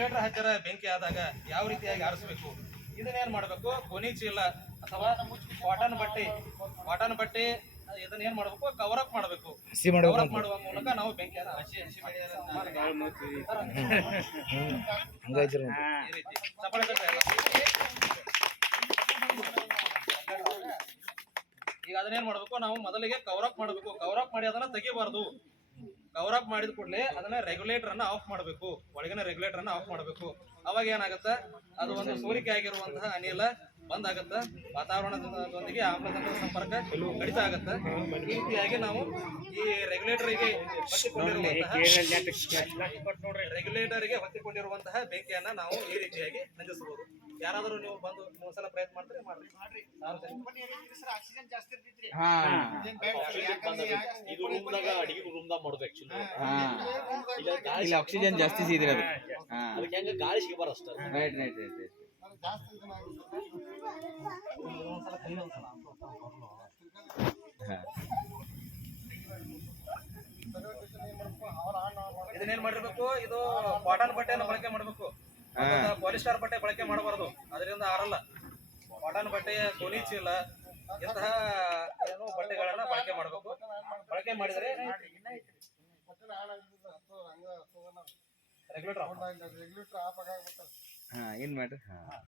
Regulator ಹಚ್ಚಿರ ಬೆಂಕಿ ಆದಾಗ ಯಾವ ರೀತಿಯಾಗಿ ಆರಿಸಬೇಕು? ಇದನ್ನೇನ್ ಮಾಡಬೇಕು? ಕೊನಿ ಚೀಲ ಅಥವಾ ಕಾಟನ್ ಬಟ್ಟೆ. ಕಾಟನ್ ಬಟ್ಟೆ ಇದನ್ನ ಏನ್ ಮಾಡಬೇಕು? ಕವರ್ ಅಪ್ ಮಾಡಬೇಕು. ಹಸಿ ಮಾಡ್ಬೇಕು ಕವರ್ ಅಪ್ ಮಾಡುವ ಮೂಲಕ ನಾವು ಬೆಂಕಿ ಹಸಿ ಹಸಿ ಹಂಗೈತ್ರಿ ಈ ರೀತಿ. ಚಪ್ಪಾಳೆ ಈಗ ಅದನ್ನೇನ್ ಮಾಡ್ಬೇಕು? ನಾವು ಮೊದಲಿಗೆ ಕವರ್ ಅಪ್ ಮಾಡ್ಬೇಕು. ಕವರ್ ಅಪ್ ಮಾಡಿ ಅದನ್ನ ತೆಗಿಬಾರ್ದು. ಕವರ್ ಅಪ್ ಮಾಡಿದ ಕೂಡಲೇ ಅದನ್ನ ರೆಗ್ಯುಲೇಟರ್ ಅನ್ನ ಆಫ್ ಮಾಡಬೇಕು. ಒಳಗಿನ ರೆಗ್ಯುಲೇಟರ್ ಅನ್ನ ಆಫ್ ಮಾಡಬೇಕು. ಅವಾಗ ಏನಾಗುತ್ತೆ? ಅದು ಒಂದು ಸೋರಿಕೆ ಆಗಿರುವಂತಹ ಅನಿಲ ಬಂದಾಗತ್ತ. ವಾತಾವರಣದೊಂದಿಗೆ ಆಮ್ಲಜನಕದ ಸಂಪರ್ಕ ಕಡಿತ ಆಗುತ್ತೆ. ಈ ರೀತಿಯಾಗಿ ನಾವು ಈ ರೆಗ್ಯುಲೇಟರ್ಗೆ ರೆಗ್ಯುಲೇಟರ್ ರೆಗ್ಯುಲೇಟರ್ಗೆ ಹೊತ್ತಿಕೊಂಡಿರುವಂತಹ ಬೆಂಕಿಯನ್ನ ನಾವು ಈ ರೀತಿಯಾಗಿ ನಂಜಿಸಬಹುದು. ಯಾರಾದರೂ ನೀವು ಬಂದು ಒಂದ್ಸಲ ಪ್ರಯತ್ನ ಮಾಡ್ತೀರಿ ಮಾಡ್ರಿ ಸಾರ್ವಜನಿಕ ಹಾ ಇದು ರೂಮ್ದಾಗ ಅಡಿಗೆ ರೂಮ್ದಾಗ ಮಾಡೋದು ಆಕ್ಚುಲಿ ಇಲ್ಲಿ ಆಕ್ಸಿಜನ್ ಜಾಸ್ತಿ ಸಿಗ್ರಿ ಅದು ಅದಕ್ಕೆ ಹೆಂಗ ಗಾಳಿ ಸಿಗಬಾರ ಅಷ್ಟ. ರೈಟ್ ರೈಟ್ ಇದನ್ನೇನ್ ಮಾಡಿರ್ಬೇಕು? ಇದು ಕಾಟನ್ ಬಟ್ಟೆಯನ್ನು ಬಳಕೆ ಮಾಡಬೇಕು. ಪಾಲಿಸ್ಟಾರ್ ಬಟ್ಟೆ ಬಳಕೆ ಮಾಡಬಾರದು. ಅದರಿಂದ ಆರಲ್ಲ ಕಾಟನ್ ಬಟ್ಟೆ ಗೋಣಿ ಚೀಲ, ಇಂತಹ ಏನು ಬಟ್ಟೆಗಳನ್ನ ಬಳಕೆ ಮಾಡಬೇಕು. ಬಳಕೆ ಮಾಡಿದರೆ ರೆಗ್ಯುಲೇಟರ್ ಹಾ, ಏನ್ ಮಾಡ್ರಿ ಹಾ.